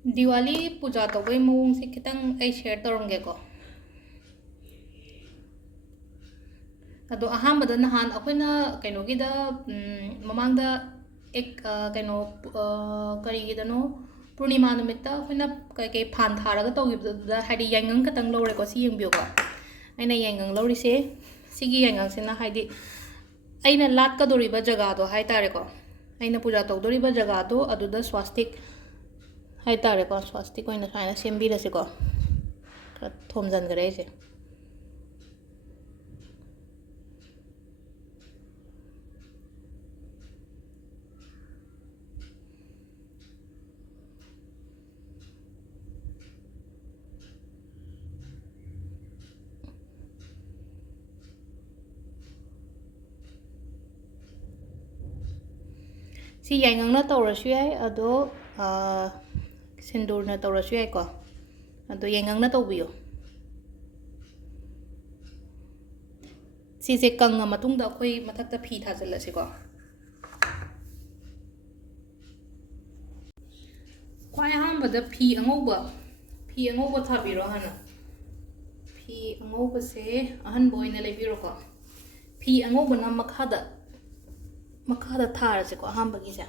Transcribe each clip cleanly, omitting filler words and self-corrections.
Diwali puja tawbai mawong se kitang ay share taronge ko. Ado ahambada nahan akoina kainogida mamangda ek kaino karigidano Purnima numitta akoina kai phan tharaga tawgibda hadi yangang katang lore ko si yengbiyo ko. Aina yangang lori se sigi yangang sina hadi aina lat ka doriba jaga do hai tare ko. Aina puja tawdoriba jaga do aduda swastik hai tare ko swastik ko ina saina sembira se ko. Thomjan gare se. Si yangang na tawrasu yai ado sindur na tawrasu yai ko. Ado yangang na tawbiyo. Sise kang nga matungda akoy matakta phi thajallasi ko. Kwai ahambada phi angauba thabiro hana. Phi angauba se ahanba oina leibiro ko. Phi angauba na makada tharase ko ahamba gise.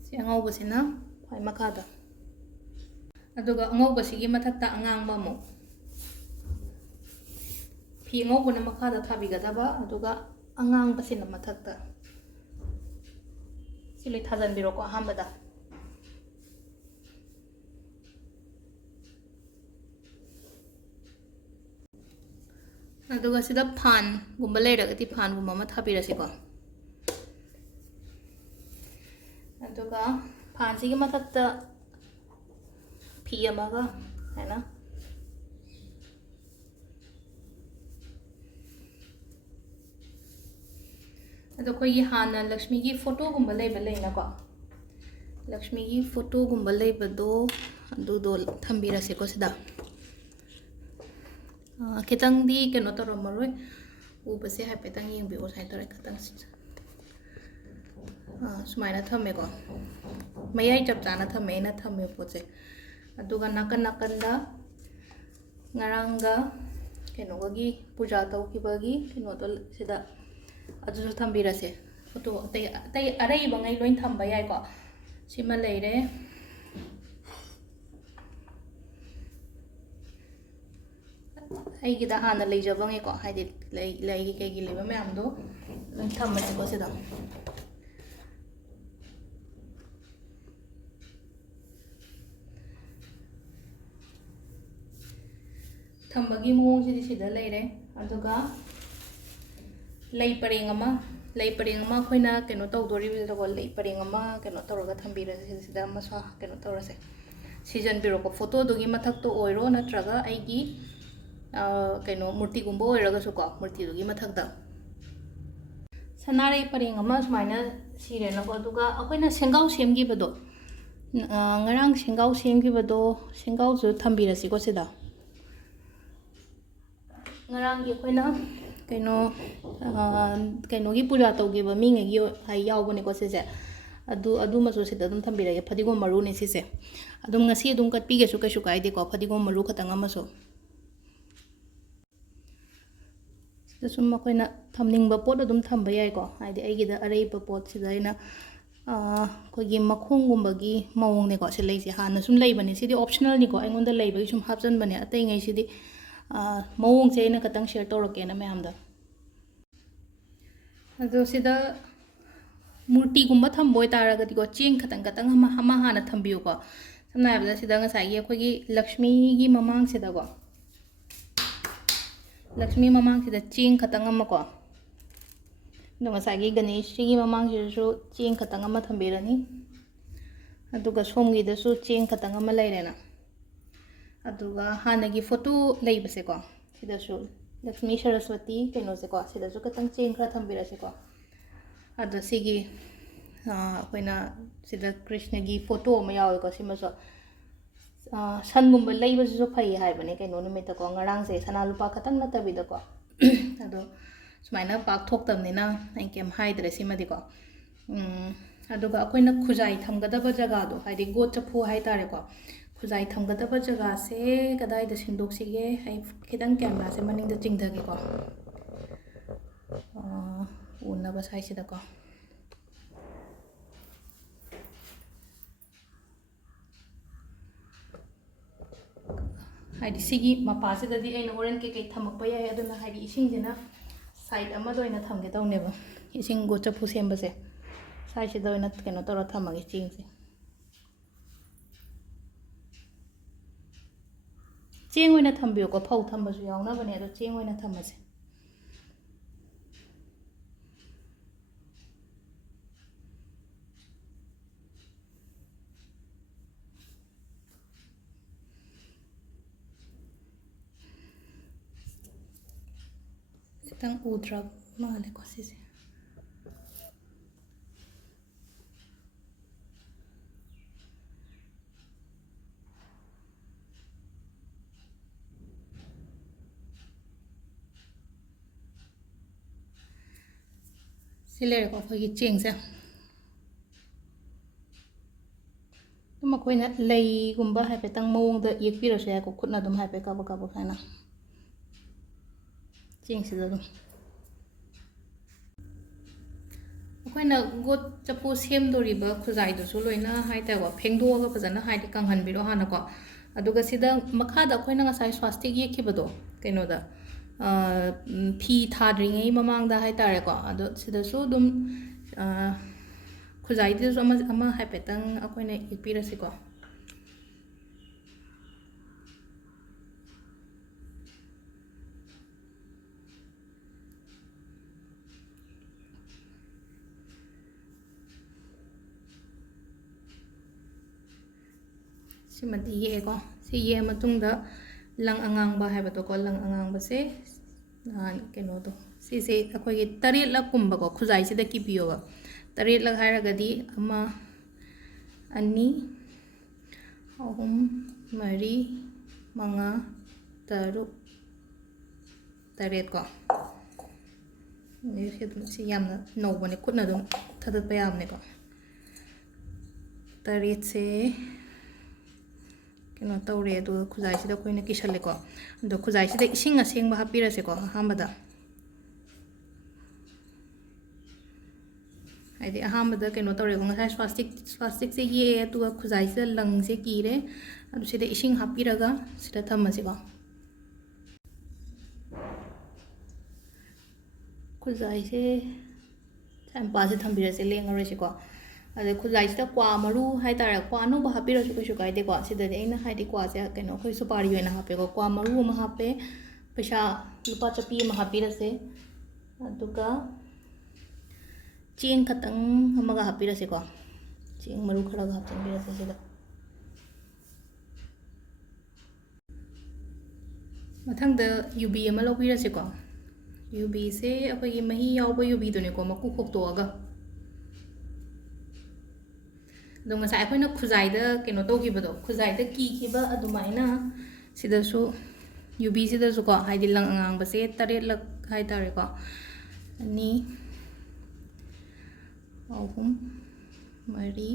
Si angauba sina kwai makada. Aduga angauba sige matakta angangba mo. Phi angauba na makada thabigadaba aduga angangba sina matakta. Siloi thajanbiro ko ahambada. Aduga sida phan gumba leiragati phan gumba ma thabirasi ko. Aduga phan sige matakta phi amaga haina. Ado koi hana Lakshmi gi photo gumba leiba leina ko. Lakshmi gi photo gumba leiba do adudo thambirasi ko sida. Kitang di keno taro maroi uba se haipetang yengbi o sai tore katang sumaina thame ko mayai chap chana thame na thame poche aduga nakanda ngaranga keno gi puja taw ki bagi keno to sida adu thambirase photo tai arai bangai loin thamba yai ko sima leire aigida hana leijabange ko haidi leigi kegi leba mayamdo thammase ko sida thambagi mong sida leire aduga lei pareng ama khoina keno tawdori bi ko lei pareng ama keno tawraga thambira sida masa keno tawrase season biro ko photo dogi mathak to oiro natraga aigi keno murti gumbo oiraga su ko murti dogi mathakda sanare pareng ama sumaina sire na ko aduga akoina sengau semgibado ngarang sengau semgibado sengau su thambirasi ko sida ngarang gi akoina keno gi puja tawgiba mingegi hai yawbane ko sese adu maso sida dum thambirage fadigom maru ne sise adum ngasi dum katpige su kaisu kaide ko fadigom maru khatang amaso sida sum akoina thamningba pot adum thamba yai ko haide aigida areiba pot sida ina kogi makhong gumbagi mawong ne ko se leise hana sum leibani sidi optional ni ko aingonda leibagi sum hapjan bane atai ngai sidi mawong se ina katang share tawrake na mayamda ado sida murti gumba thamboi taragati ko cheng khatang hama hana thambiyo ko samna habda sida ngasai gi akhoi gi Lakshmi gi mamang sida ko Lakshmi mamang sida cheng khatang ama ko ndo ngasai gi Ganesh gi mamang sisu cheng khatang ama thambirani aduga somgi da su cheng khatang ama leirena aduga hana gi photo leibase ko sida su Lakshmi Saraswati keno se ko sida su katang cheng khra thambirase ko ado sigi akoina sida Krishna gi photo ma yawe ko simaso sangumba leibasisu phai haibane kaino numita ko ngarang se sana lupa khatang natabida ko ado ꯁꯨꯃꯥꯏꯅ ꯄꯥꯛ ꯊꯣꯛꯇꯕꯅꯤꯅ ꯑꯩ ꯀꯩꯝ ꯍꯥꯏꯗ꯭ꯔꯦ ꯁꯤꯃꯗꯤꯀꯣ ꯑꯗꯨꯒ ꯑꯩꯈꯣꯏꯅ ꯈꯨꯖꯥꯏ ꯊꯝꯒꯗꯕ ꯖꯒꯥꯗꯣ ꯍꯥꯏꯗꯤ God ꯆꯐꯨ ꯍꯥꯏꯇꯥꯔꯦꯀꯣ ꯈꯨꯖꯥꯏ ꯊꯝꯒꯗꯕ ꯖꯒꯥꯁꯦ ꯀꯗꯥꯏꯗ ꯁꯦꯡꯗꯣꯛꯁꯤꯒꯦ ꯑꯩ ꯈꯤꯇꯪ ꯀꯦꯃꯦꯔꯥꯁꯦ ꯃꯅꯤꯡꯗ ꯆꯤꯡꯊꯒꯦꯀꯣ ꯎꯅꯕ ꯁꯥꯏꯁꯤꯗꯀꯣ ꯍꯥꯏꯗꯤ ꯁꯤꯒꯤ ꯃꯄꯥꯁꯤꯗꯗꯤ ꯑꯩꯅ ꯍꯣꯔꯦꯟ ꯀꯩꯀꯩ ꯊꯝꯃꯛꯄ ꯌꯥꯏ ꯑꯗꯨꯅ ꯍꯥꯏꯗꯤ ꯏꯁꯤꯡꯁꯤꯅ ꯁꯥꯏꯠ ꯑꯃꯗ ꯑꯣꯏꯅ ꯊꯝꯒꯦ ꯇꯧꯅꯦꯕ ꯏꯁꯤꯡ ꯒꯣꯠ ꯆꯐꯨ ꯁꯦꯝꯕꯁꯦ ꯁꯥꯏꯠꯁꯤꯗ ꯑꯣꯏꯅ ꯀꯩꯅꯣ ꯇꯧꯔ ꯊꯝꯃꯒꯦ ꯆꯦꯡꯁꯦ ꯆꯦꯡ ꯑꯣꯏꯅ ꯊꯝꯕꯤꯌꯨꯀꯣ ꯐꯧ ꯊꯝꯕꯁꯨ ꯌꯥꯎꯅꯕꯅꯦ ꯑꯗꯣ ꯆꯦꯡ ꯑꯣꯏꯅ ꯊꯝꯃꯁꯦ खितंग उद्रा मालेको सिसे सिलेको अखोगी चेंगसे मखोइना लैगुम्बा हाइफेतंग मओंगदा येकपिरसु याको खुदना दुम हाइफे काबो काबो साइना चेंगसिदा दुम अखोइना गोट चपु सेमदोरिबा खुजाइदुसु लोइना हाइतागो फेंगदोगा फजना हाइदि कंगहनबिरो हानाको अदुगा सिदा मखादा अखोइना ngасai स्वास्तिक येखिबदो कैनोदा फी थाद्रिङै ममांगदा हाइतारेको अदो सिदासु दुम खुजाइदिसु अमा हाइफेतंग अखोइना येकपिरसिको सिमदी येको सि ये मतुंगदा लंग अंगांगबा हाइबतो को लंग अंगांगबसे कैनोदो सिसे अखोइगे तरेट लक कुंबको खुजाइसिदा किपियोगा तरेट लक हाइरगदी अमा अनि अहुम मरी मंगा तरुक तरेट को से यामना नौबने खुदना दुम थदत यामने को तरेट से कनो तौरे अदु खुजाइसिदा कोइना किसलेको अदु खुजाइसिदा इसिंग असेंगबा हापिरसेको अहामदा हाइदि अहामदा कनो तौरेको ngасai स्वास्तिक से ये अदुगा खुजाइसिदा लंगसे कीरे अदु सिदा इसिंग हापिरगा सिदा थमसेको खुजाइसे सामपासे थंबिरसे लेंगरोसेको अदे खुजाइसिदा क्वा मरु हाइतारे क्वा अनौबा हापिरसु कैसु काइदेको सिदादि अइना हाइदि क्वासे कैनो खै सुपारी ओइना हापेको क्वा मरु अमा हापे पैसा लुपा चपी अमा हापिरसे अदुगा चेंग खतंग अमगा हापिरसेको चेंग मरु खरगा हापचनबिरसे सिदा मथंगदा यूबी अमा लौबिरसेको यूबी से अखोइगी मही यावबा यूबी दुनेको मकु खोक्तोगा दो ngасai अखोइना खुजाइदा केनो तौगिबदो खुजाइदा कीखिबा अदुमाइना सिदासु यूबी सिदासु को हाइदि लंग अंगांगबसे तरेट लक हाइतारेको अनि अहुम मरी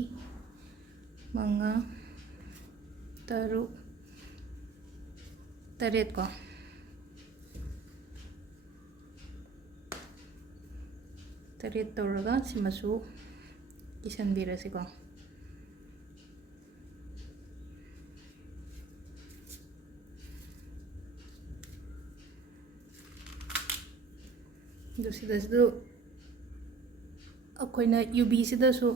मंगा तरु तरेट को तरेट तौरगा सिमसु किसनबिरसेको दुसिदसु अखोइना यूबी सिदसु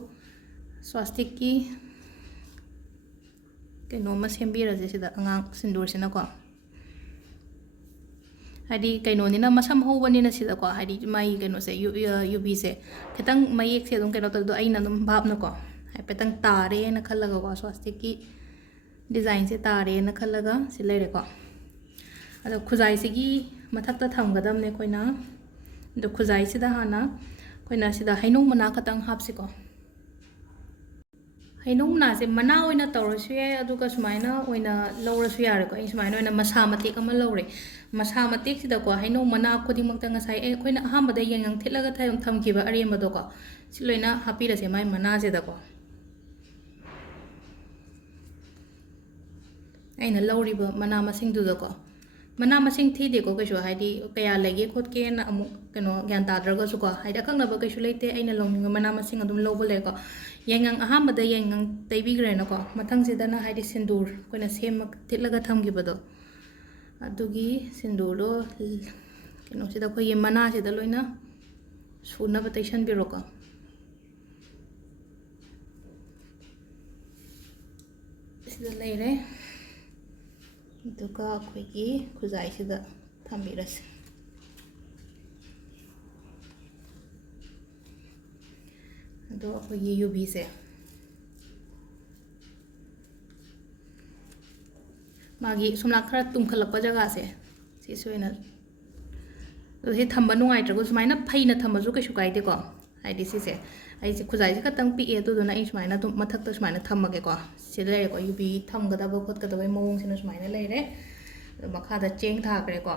स्वास्तिक की कैनोमा सेम्बिरजे सिदा अंगांग सिंदूरसिनाको हाइदि कैनोनिना मसम होबनिना सिदाको हाइदि माई कैनोसे यूबी से खितंग मयेक से दुम कैनो तदो अइना दुम भाबनको हाइपेतंग तारे न खल्लगको स्वास्तिक की डिजाइन से तारे न खल्लगा सि लेरेको अदो खुजाइसिगी मथक्ता थमगदमने कोइना दो खुजाइसिदा हाना कोइना सिदा हैनु मना खतंग हापसिको ꯍꯩꯅꯧ ꯃꯅꯥꯁꯦ ꯃꯅꯥ ꯑꯣꯏꯅ ꯇꯧꯔꯁꯨ ꯌꯥꯏ ꯑꯗꯨꯒ ꯁꯨꯃꯥꯏꯅ ꯑꯣꯏꯅ ꯂꯧꯔꯁꯨ ꯌꯥꯔꯦꯀꯣ ꯑꯩ ꯁꯨꯃꯥꯏꯅ ꯑꯣꯏꯅ ꯃꯁꯥ ꯃꯇꯦꯛ ꯑꯃ ꯂꯧꯔꯦ ꯃꯁꯥ ꯃꯇꯦꯛꯁꯤꯗꯀꯣ ꯍꯩꯅꯧ ꯃꯅꯥ ꯈꯨꯗꯤꯡꯃꯛꯇ ꯉꯁꯥꯏ ꯑꯩꯈꯣꯏꯅ ꯑꯍꯥꯟꯕꯗ ꯌꯥꯏꯉꯪ ꯊꯤꯠꯂꯒ ꯊꯝꯈꯤꯕ ꯑꯔꯦꯝꯕꯗꯣꯀꯣ ꯁꯤ ꯂꯣꯏꯅ ꯍꯥꯞꯄꯤꯔꯁꯦ ꯃꯥꯏ ꯃꯅꯥꯁꯤꯗꯀꯣ ꯑꯩꯅ ꯂꯧꯔꯤꯕ ꯃꯅꯥ ꯃꯁꯤꯡꯗꯨꯗꯀꯣ ꯃꯅꯥ ꯃꯁꯤꯡ ꯊꯤꯗꯦꯀꯣ ꯀꯩꯁꯨ ꯍꯥꯏꯗꯤ ꯀꯌꯥ ꯂꯩꯒꯦ ꯈꯣꯠꯀꯦꯅ ꯑꯃꯨꯛ ꯀꯩꯅꯣ ꯒ꯭ꯌꯥꯟ ꯇꯥꯗ꯭ꯔꯒꯁꯨꯀꯣ ꯍꯥꯏꯗꯤ ꯑꯀꯛꯅꯕ ꯀꯩꯁꯨ ꯂꯩꯇꯦ ꯑꯩꯅ ꯂꯧꯅꯤꯡꯕ ꯃꯅꯥ ꯃꯁꯤꯡ ꯑꯗꯨꯝ ꯂꯧꯕ ꯂꯩꯀꯣ ꯌꯥꯏꯉꯪ ꯑꯍꯥꯟꯕꯗ ꯌꯥꯏꯉꯪ ꯇꯩꯕꯤꯈ꯭ꯔꯦꯅꯀꯣ ꯃꯊꯪꯁꯤꯗꯅ ꯍꯥꯏꯗꯤ ꯁꯤꯟꯗꯨꯔ ꯑꯩꯈꯣꯏꯅ ꯁꯦꯝꯃ ꯊꯤꯠꯂꯒ ꯊꯝꯈꯤꯕꯗꯣ ꯑꯗꯨꯒꯤ ꯁꯤꯟꯗꯨꯔꯗꯣ ꯀꯩꯅꯣꯁꯤꯗ ꯑꯩꯈꯣꯏꯒꯤ ꯃꯅꯥꯁꯤꯗ ꯂꯣꯏꯅ ꯁꯨꯅꯕ ꯇꯩꯁꯟꯕꯤꯔꯣꯀꯣ ꯁꯤꯗ ꯂꯩꯔꯦ ꯑꯗꯨꯒ ꯑꯩꯈꯣꯏꯒꯤ ꯈꯨꯖꯥꯏꯁꯤꯗ ꯊꯝꯕꯤꯔꯁꯦ ꯑꯗꯣ ꯑꯩꯈꯣꯏꯒꯤ ꯌꯨꯕꯤꯁꯦ ꯃꯥꯒꯤ ꯁꯨꯝꯂꯥꯛ ꯈꯔ ꯇꯨꯝꯈꯠꯂꯛꯄ ꯖꯒꯥꯁꯦ ꯁꯤꯁꯨ ꯑꯣꯏꯅ ꯑꯗꯣ ꯁꯤ ꯊꯝꯕ ꯅꯨꯡꯉꯥꯏꯇ꯭ꯔꯒ ꯁꯨꯃꯥꯏꯅ ꯐꯩꯅ ꯊꯝꯃꯁꯨ ꯀꯩꯁꯨ ꯀꯥꯏꯗꯦꯀꯣ ꯍꯥꯏꯗꯤ ꯁꯤꯁꯦ ꯑꯩꯁꯦ ꯈꯨꯖꯥꯏꯁꯦ ꯈꯛꯇꯪ ꯄꯤꯛꯑꯦ ꯑꯗꯨꯗꯨꯅ ꯑꯩ ꯁꯨꯃꯥꯏꯅ ꯑꯗꯨꯝ ꯃꯊꯛꯇ ꯁꯨꯃꯥꯏꯅ ꯊꯝꯃꯒꯦꯀꯣ ꯁꯤꯗ ꯂꯩꯔꯦꯀꯣ ꯌꯨꯕꯤ ꯊꯝꯒꯗꯕ ꯈꯣꯠꯀꯗꯕꯒꯤ ꯃꯑꯣꯡꯁꯤꯅ ꯁꯨꯃꯥꯏꯅ ꯂꯩꯔꯦ ꯑꯗꯣ ꯃꯈꯥꯗ ꯆꯦꯡ ꯊꯥꯈ꯭ꯔꯦꯀꯣ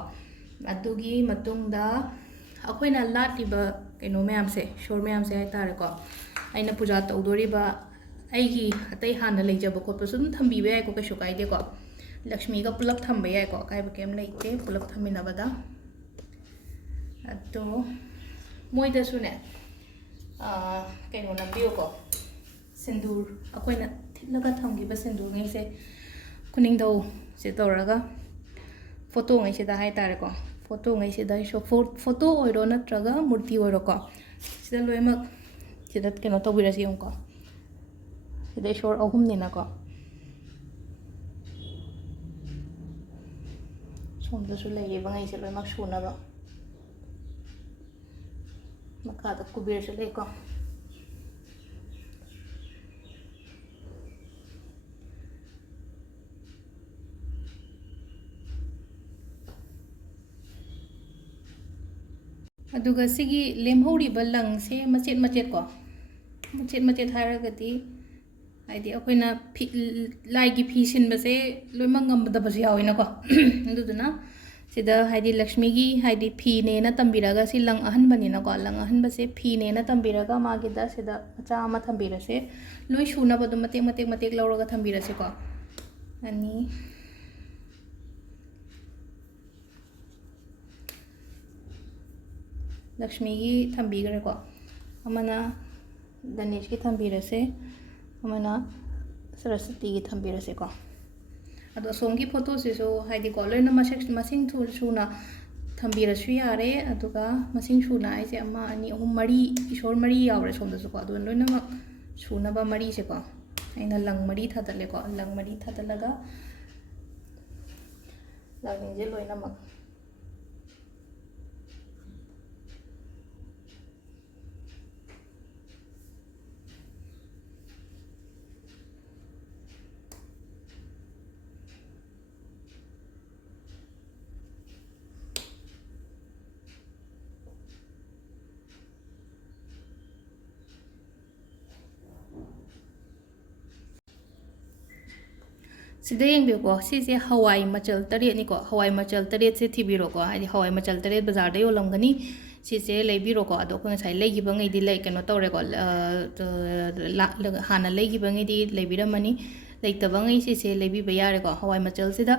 ꯑꯗꯨꯒꯤ ꯃꯇꯨꯡꯗ ꯑꯩꯈꯣꯏꯅ ꯂꯥꯠꯂꯤꯕ ꯀꯩꯅꯣ ꯃꯌꯥꯝꯁꯦ ꯏꯁꯣꯔ ꯃꯌꯥꯝꯁꯦ ꯍꯥꯏꯇꯥꯔꯦꯀꯣ ꯑꯩꯅ ꯄꯨꯖꯥ ꯇꯧꯗꯣꯔꯤꯕ ꯑꯩꯒꯤ ꯑꯇꯩ ꯍꯥꯟꯅ ꯂꯩꯖꯕ ꯈꯣꯠꯄꯁꯨ ꯑꯗꯨꯝ ꯊꯝꯕꯤꯕ ꯌꯥꯏꯀꯣ ꯀꯩꯁꯨ ꯀꯥꯏꯗꯦꯀꯣ ꯂꯛꯁꯃꯤꯒ ꯄꯨꯂꯞ ꯊꯝꯕ ꯌꯥꯏꯀꯣ ꯑꯀꯥꯏꯕ ꯀꯩꯝ ꯂꯩꯇꯦ ꯄꯨꯂꯞ ꯊꯝꯃꯤꯟꯅꯕꯗ ꯑꯗꯣ ꯃꯣꯏꯗꯁꯨꯅꯦ ꯀꯩꯅꯣ ꯅꯝꯕꯤꯌꯨꯀꯣ ꯁꯤꯟꯗꯨꯔ ꯑꯩꯈꯣꯏꯅ ꯊꯤꯠꯂꯒ ꯊꯝꯈꯤꯕ ꯁꯤꯟꯗꯨꯔꯉꯩꯁꯦ ꯈꯨꯅꯤꯡꯊꯧꯁꯦ ꯇꯧꯔꯒ ꯐꯣꯇꯣꯉꯩꯁꯤꯗ ꯍꯥꯏꯇꯥꯔꯦꯀꯣ ꯐꯣꯇꯣꯉꯩꯁꯤꯗ ꯐꯣꯇꯣ ꯑꯣꯏꯔꯣ ꯅꯠꯇ꯭ꯔꯒ ꯃꯨꯔꯇꯤ ꯑꯣꯏꯔꯣꯀꯣ ꯁꯤꯗ ꯂꯣꯏꯅꯃꯛ ꯁꯤꯗ ꯀꯩꯅꯣ ꯇꯧꯕꯤꯔꯁꯤ ꯌꯦꯡꯉꯨꯀꯣ ꯁꯤꯗ ꯏꯁꯣꯔ ꯑꯍꯨꯝꯅꯤꯅꯀꯣ ꯁꯣꯝꯗꯁꯨ ꯂꯩꯔꯤꯕꯉꯩꯁꯦ ꯂꯣꯏꯅꯃꯛ ꯁꯨꯅꯕ ꯃꯈꯥꯗ ꯀꯨꯕꯦꯔꯁꯨ ꯂꯩꯀꯣ ꯑꯗꯨꯒ ꯁꯤꯒꯤ ꯂꯦꯝꯍꯧꯔꯤꯕ ꯂꯪꯁꯦ ꯃꯆꯦꯠ ꯃꯆꯦꯠꯀꯣ ꯃꯆꯦꯠ ꯃꯆꯦꯠ ꯍꯥꯏꯔꯒꯗꯤ ꯍꯥꯏꯗꯤ ꯑꯩꯈꯣꯏꯅ ꯂꯥꯏꯒꯤ ꯐꯤ ꯁꯤꯟꯕꯁꯦ ꯂꯣꯏꯅꯃꯛ ꯉꯝꯗꯕꯁꯨ ꯌꯥꯎꯋꯤꯅꯀꯣ ꯑꯗꯨꯗꯨꯅ ꯁꯤꯗ ꯍꯥꯏꯗꯤ ꯂꯛꯁꯃꯤꯒꯤ ꯍꯥꯏꯗꯤ ꯐꯤꯅꯦꯅ ꯇꯝꯕꯤꯔꯒ ꯁꯤ ꯂꯪ ꯑꯍꯟꯕꯅꯤꯅꯀꯣ ꯂꯪ ꯑꯍꯟꯕꯁꯦ ꯐꯤꯅꯦꯅ ꯇꯝꯕꯤꯔꯒ ꯃꯥꯒꯤꯗ ꯁꯤꯗ ꯃꯆꯥ ꯑꯃ ꯊꯝꯕꯤꯔꯁꯦ ꯂꯣꯏ ꯁꯨꯅꯕ ꯑꯗꯨꯝ ꯃꯇꯦꯛ ꯃꯇꯦꯛ ꯃꯇꯦꯛ ꯂꯧꯔꯒ ꯊꯝꯕꯤꯔꯁꯦꯀꯣ ꯑꯅꯤ ꯂꯛꯁꯃꯤꯒꯤ ꯊꯝꯕꯤꯈ꯭ꯔꯦꯀꯣ ꯑꯃꯅ ꯒꯅꯦꯁꯀꯤ ꯊꯝꯕꯤꯔꯁꯦ ꯑꯃꯅ ꯁꯔꯁꯋꯇꯤꯒꯤ ꯊꯝꯕꯤꯔꯁꯦꯀꯣ ꯑꯗꯣ ꯑꯁꯣꯝꯒꯤ ꯐꯣꯇꯣꯁꯤꯁꯨ ꯍꯥꯏꯗꯤꯀꯣ ꯂꯣꯏꯅ ꯃꯁꯤꯡ ꯁꯨꯅ ꯊꯝꯕꯤꯔꯁꯨ ꯌꯥꯔꯦ ꯑꯗꯨꯒ ꯃꯁꯤꯡ ꯁꯨꯅ ꯑꯩꯁꯦ ꯑꯃ ꯑꯅꯤ ꯑꯍꯨꯝ ꯃꯔꯤ ꯏꯁꯣꯔ ꯃꯔꯤ ꯌꯥꯎꯔꯦ ꯁꯣꯝꯗꯁꯨꯀꯣ ꯑꯗꯨꯒ ꯂꯣꯏꯅꯃꯛ ꯁꯨꯅꯕ ꯃꯔꯤꯁꯦꯀꯣ ꯑꯩꯅ ꯂꯪ ꯃꯔꯤ ꯊꯥꯗꯠꯂꯦꯀꯣ ꯂꯪ ꯃꯔꯤ ꯊꯥꯗꯠꯂꯒ ꯂꯪꯁꯦ ꯂꯣꯏꯅꯃꯛ ꯁꯤꯗ ꯌꯦꯡꯕꯤꯌꯨꯀꯣ ꯁꯤꯁꯦ ꯍꯋꯥꯏ ꯃꯆꯜ ꯇꯔꯦꯠꯅꯤꯀꯣ ꯍꯋꯥꯏ ꯃꯆꯜ ꯇꯔꯦꯠꯁꯦ ꯊꯤꯕꯤꯔꯣꯀꯣ ꯍꯥꯏꯗꯤ ꯍꯋꯥꯏ ꯃꯆꯜ ꯇꯔꯦꯠ ꯕꯖꯥꯔꯗ ꯌꯣꯜꯂꯝꯒꯅꯤ ꯁꯤꯁꯦ ꯂꯩꯕꯤꯔꯣꯀꯣ ꯑꯗꯣ ꯑꯩꯈꯣꯏ ꯉꯁꯥꯏ ꯂꯩꯈꯤꯕꯉꯩꯗꯤ ꯀꯩꯅꯣ ꯇꯧꯔꯦꯀꯣ ꯍꯥꯟꯅ ꯂꯩꯈꯤꯕꯉꯩꯗꯤ ꯂꯩꯕꯤꯔꯝꯃꯅꯤ ꯂꯩꯇꯕꯉꯩ ꯁꯤꯁꯦ ꯂꯩꯕꯤꯕ ꯌꯥꯔꯦꯀꯣ ꯍꯋꯥꯏ ꯃꯆꯜꯁꯤꯗ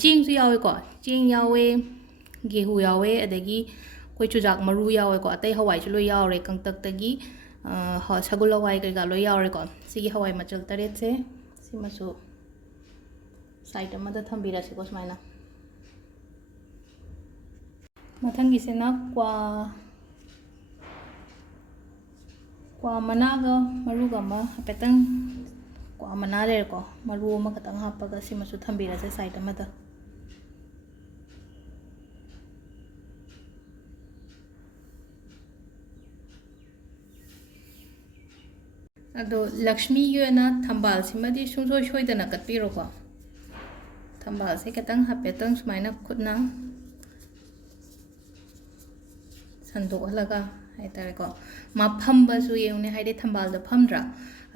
ꯆꯦꯡꯁꯨ ꯌꯥꯎꯋꯦꯀꯣ ꯆꯦꯡ ꯌꯥꯎꯋꯦ ꯒꯦꯍꯨ ꯌꯥꯎꯋꯦ ꯑꯗꯒꯤ ꯑꯩꯈꯣꯏ ꯆꯨꯖꯥꯛ ꯃꯔꯨ ꯌꯥꯎꯋꯦꯀꯣ ꯑꯇꯩ ꯍꯋꯥꯏꯁꯨ ꯂꯣꯏ ꯌꯥꯎꯔꯦ ꯀꯪꯇꯛꯇꯒꯤ ꯁꯒꯣꯜ ꯍꯋꯥꯏ ꯀꯩꯀꯥ ꯂꯣꯏ ꯌꯥꯎꯔꯦꯀꯣ ꯁꯤꯒꯤ ꯍꯋꯥꯏ ꯃꯆꯜ ꯇꯔꯦꯠꯁꯦ ꯁꯤꯃꯁꯨ ꯁꯥꯏꯠ ꯑꯃꯗ ꯊꯝꯕꯤꯔꯁꯤꯀꯣ ꯁꯨꯃꯥꯏꯅ ꯃꯊꯪꯒꯤꯁꯤꯅ ꯀ꯭ꯋꯥ ꯃꯅꯥꯒ ꯃꯔꯨꯒ ꯑꯃ ꯍꯥꯏꯐꯦꯠꯇꯪ ꯀ꯭ꯋꯥ ꯃꯅꯥ ꯂꯩꯔꯦꯀꯣ ꯃꯔꯨ ꯑꯃꯈꯛꯇꯪ ꯍꯥꯞꯄꯒ ꯁꯤꯃꯁꯨ ꯊꯝꯕꯤꯔꯁꯦ ꯁꯥꯏꯠ ꯑꯃꯗ ꯑꯗꯣ ꯂꯛꯁꯃꯤꯒꯤ ꯑꯣꯏꯅ ꯊꯝꯕꯥꯜꯁꯤꯃꯗꯤ ꯁꯨꯡꯁꯣꯏ ꯁꯣꯏꯗꯅ ꯀꯠꯄꯤꯔꯣꯀꯣ ꯊꯝꯕꯥꯜꯁꯦ ꯈꯤꯇꯪ ꯍꯥꯏꯐꯦꯠꯇꯪ ꯁꯨꯃꯥꯏꯅ ꯈꯨꯠꯅ ꯁꯟꯗꯣꯛꯍꯜꯂꯒ ꯍꯥꯏꯇꯥꯔꯦꯀꯣ ꯃꯥ ꯐꯝꯕꯁꯨ ꯌꯦꯡꯉꯨꯅꯦ ꯍꯥꯏꯗꯤ ꯊꯝꯕꯥꯜꯗ ꯐꯝꯗ꯭ꯔꯥ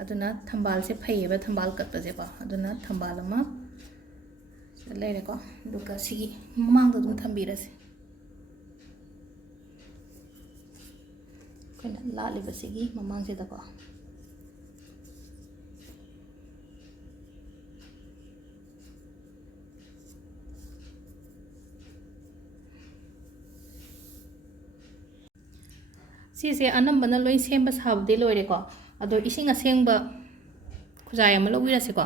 ꯑꯗꯨꯅ ꯊꯝꯕꯥꯜꯁꯦ ꯐꯩꯌꯦꯕ ꯊꯝꯕꯥꯜ ꯀꯠꯄꯁꯦꯀꯣ ꯑꯗꯨꯅ ꯊꯝꯕꯥꯜ ꯑꯃ ꯁꯤꯗ ꯂꯩꯔꯦꯀꯣ ꯑꯗꯨꯒ ꯁꯤꯒꯤ ꯃꯃꯥꯡꯗ ꯑꯗꯨꯝ ꯊꯝꯕꯤꯔꯁꯦ ꯑꯩꯈꯣꯏꯅ ꯂꯥꯠꯂꯤꯕꯁꯤꯒꯤ ꯃꯃꯥꯡꯁꯤꯗꯀꯣ ꯁꯤꯁꯦ ꯑꯅꯝꯕꯅ ꯂꯣꯏ ꯁꯦꯝꯕ ꯁꯥꯕꯗꯤ ꯂꯣꯏꯔꯦꯀꯣ ꯑꯗꯣ ꯏꯁꯤꯡ ꯑꯁꯦꯡꯕ ꯈꯨꯖꯥꯏ ꯑꯃ ꯂꯧꯕꯤꯔꯁꯦꯀꯣ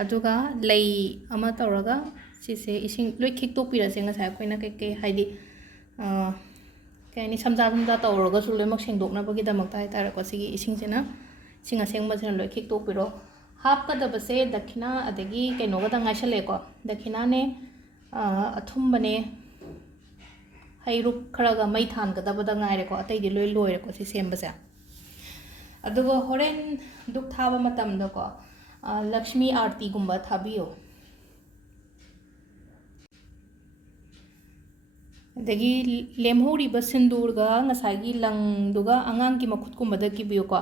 ꯑꯗꯨꯒ ꯂꯩ ꯑꯃ ꯇꯧꯔꯒ ꯁꯤꯁꯦ ꯏꯁꯤꯡ ꯂꯣꯏ ꯈꯤꯛꯇꯣꯛꯄꯤꯔꯁꯦ ꯉꯁꯥꯏ ꯑꯩꯈꯣꯏꯅ ꯀꯩꯀꯩ ꯍꯥꯏꯗꯤ ꯀꯩ ꯍꯥꯏꯅꯤ ꯁꯝꯖꯥ ꯁꯝꯖꯥ ꯇꯧꯔꯒꯁꯨ ꯂꯣꯏꯅꯃꯛ ꯁꯦꯡꯗꯣꯛꯅꯕꯒꯤꯗꯃꯛꯇ ꯍꯥꯏꯇꯥꯔꯦꯀꯣ ꯁꯤꯒꯤ ꯏꯁꯤꯡꯁꯤꯅ ꯏꯁꯤꯡ ꯑꯁꯦꯡꯕꯁꯤꯅ ꯂꯣꯏ ꯈꯤꯛꯇꯣꯛꯄꯤꯔꯣ ꯍꯥꯞꯀꯗꯕꯁꯦ ꯗꯈꯤꯅꯥ ꯑꯗꯒꯤ ꯀꯩꯅꯣꯒꯗ ꯉꯥꯏꯁꯜꯂꯛꯑꯦꯀꯣ ꯗꯈꯤꯅꯥꯅꯦ ꯑꯊꯨꯝꯕꯅꯦ ꯍꯩꯔꯨꯛ ꯈꯔꯒ ꯃꯩ ꯊꯥꯟꯒꯗꯕꯗ ꯉꯥꯏꯔꯦꯀꯣ ꯑꯇꯩꯗꯤ ꯂꯣꯏ ꯂꯣꯏꯔꯦꯀꯣ ꯁꯤ ꯁꯦꯝꯕꯁꯦ ꯑꯗꯨꯒ ꯍꯣꯔꯦꯟ ꯙꯨꯞ ꯊꯥꯕ ꯃꯇꯝꯗꯀꯣ ꯂꯛꯁꯃꯤ ꯑꯥꯔꯇꯤꯒꯨꯝꯕ ꯊꯥꯕꯤꯌꯣ ꯑꯗꯒꯤ ꯂꯦꯝꯍꯧꯔꯤꯕ ꯁꯤꯟꯗꯨꯔꯒ ꯉꯁꯥꯏꯒꯤ ꯂꯪꯗꯨꯒ ꯑꯉꯥꯡꯒꯤ ꯃꯈꯨꯠꯀꯨꯝꯕꯗ ꯀꯤꯕꯤꯌꯨꯀꯣ